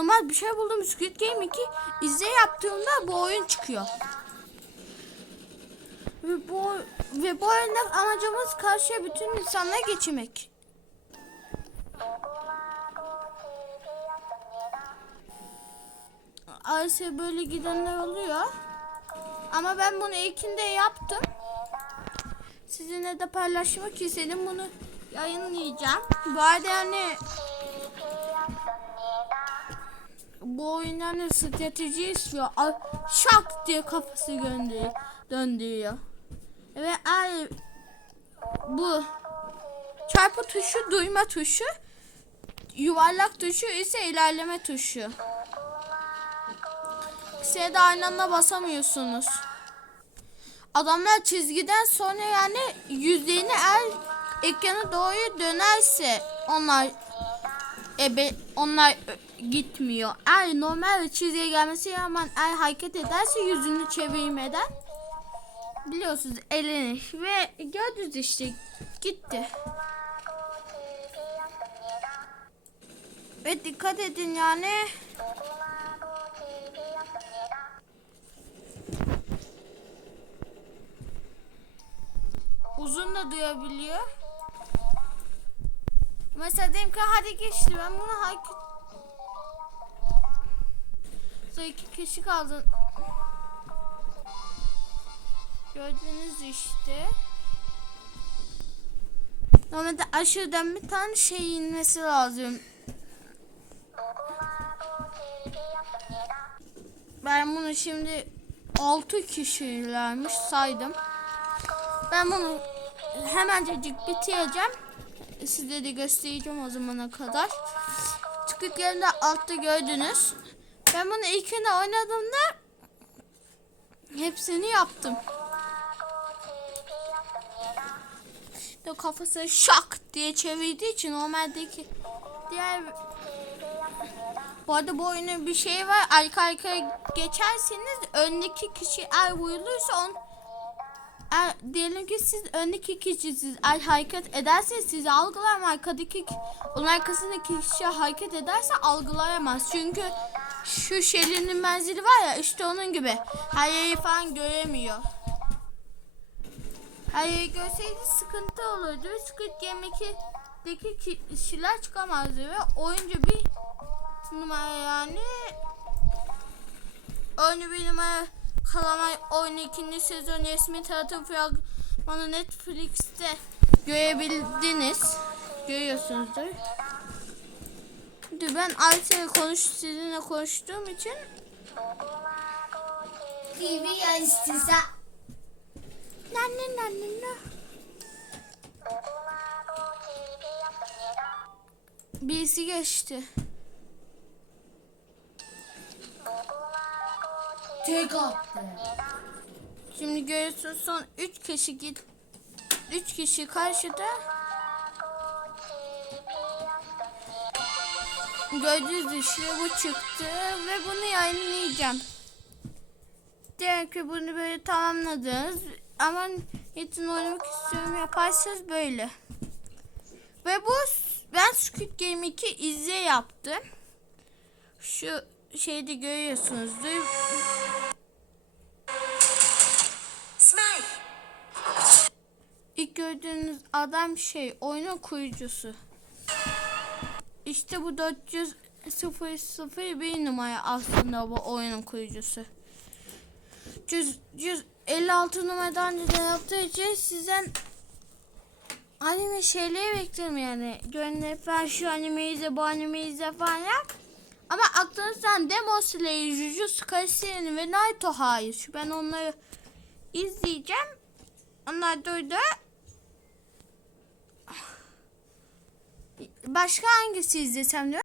normal bir şey buldum. Squid Game 2 izle yaptığımda bu oyun çıkıyor. Ve bu, ve bu oyunda amacımız karşıya bütün insanlara geçirmek. Ayşe böyle gidenler oluyor. Ama ben bunu ilkinde yaptım. Sizinle de paylaşmak istedim. Bunu yayınlayacağım. Bu arada yani bu oyun yani strateji istiyor. Al- Şak diye kafası gönderiyor, döndürüyor. Ve ay bu çarpı tuşu duyma tuşu yuvarlak tuşu ise ilerleme tuşu. İkisine de aynı anda basamıyorsunuz. Adamlar çizgiden sonra yani yüzeyini eğer ekrana doğru dönerse onlar ebe onlar ö- gitmiyor. Eğer normal çizgiye gelmesi hemen eğer hareket ederse yüzünü çevirmeden biliyorsunuz elenir ve gördünüz işte gitti. Ve dikkat edin yani uzun da duyabiliyor. Mesela diyelim ki hadi geçti ben bunu hareket Sonra iki kişi kaldı. Gördünüz işte. Normalde aşırıdan bir tane şey inmesi lazım. Ben bunu şimdi 6 kişilermiş saydım. Ben bunu hemencecik bitireceğim. Size de göstereceğim o zamana kadar. Çıkıklarını da altta gördünüz. Ben bunu ilkinde oynadığımda hepsini yaptım. De kafası şak diye çevirdiği için normaldeki diğer bu arada bu oyunun bir şey var. Arka arkaya geçerseniz öndeki kişi eğer vurulursa on eğer, diyelim ki siz öndeki kişi siz eğer hareket ederseniz sizi algılayamaz. Arkadaki onun arkasındaki kişi hareket ederse algılayamaz. Çünkü şu şelinin menzili var ya işte onun gibi. Her yeri falan göremiyor. Her yeri görseydi sıkıntı olurdu. Squid Game 2'deki kişiler çıkamazdı ve oyuncu bir numara yani oyunu bir numara Kalamay oyunu ikinci sezon resmi tanıtım fragmanı Netflix'te görebildiniz. Görüyorsunuzdur. Ben Ayşe'yle konuş, sizinle konuştuğum için TV yarıştıza. nanne nanne na. Birisi geçti. Tek attı. Şimdi görüyorsunuz son 3 kişi git 3 kişi karşıda. Gördüğünüz işte bu çıktı ve bunu yayınlayacağım. Diyelim ki bunu böyle tamamladınız ama yetin oynamak istiyorum yaparsanız böyle. Ve bu ben Squid Game 2 izle yaptım. Şu şeyde görüyorsunuzdur. Gördüğünüz adam şey oyunun kurucusu. İşte bu 400 001 numara aslında bu oyunun kurucusu. 100, 156 numaradan önce yaptığı için sizden anime şeyleri bekliyorum yani. Gönlü ben şu animeyi izle bu animeyi izle falan yap. Ama aklınızdan Demon Slayer, Jujutsu Kaisen ve Naruto hayır. Ben onları izleyeceğim. Onlar da Başka hangisi izlesem diyor.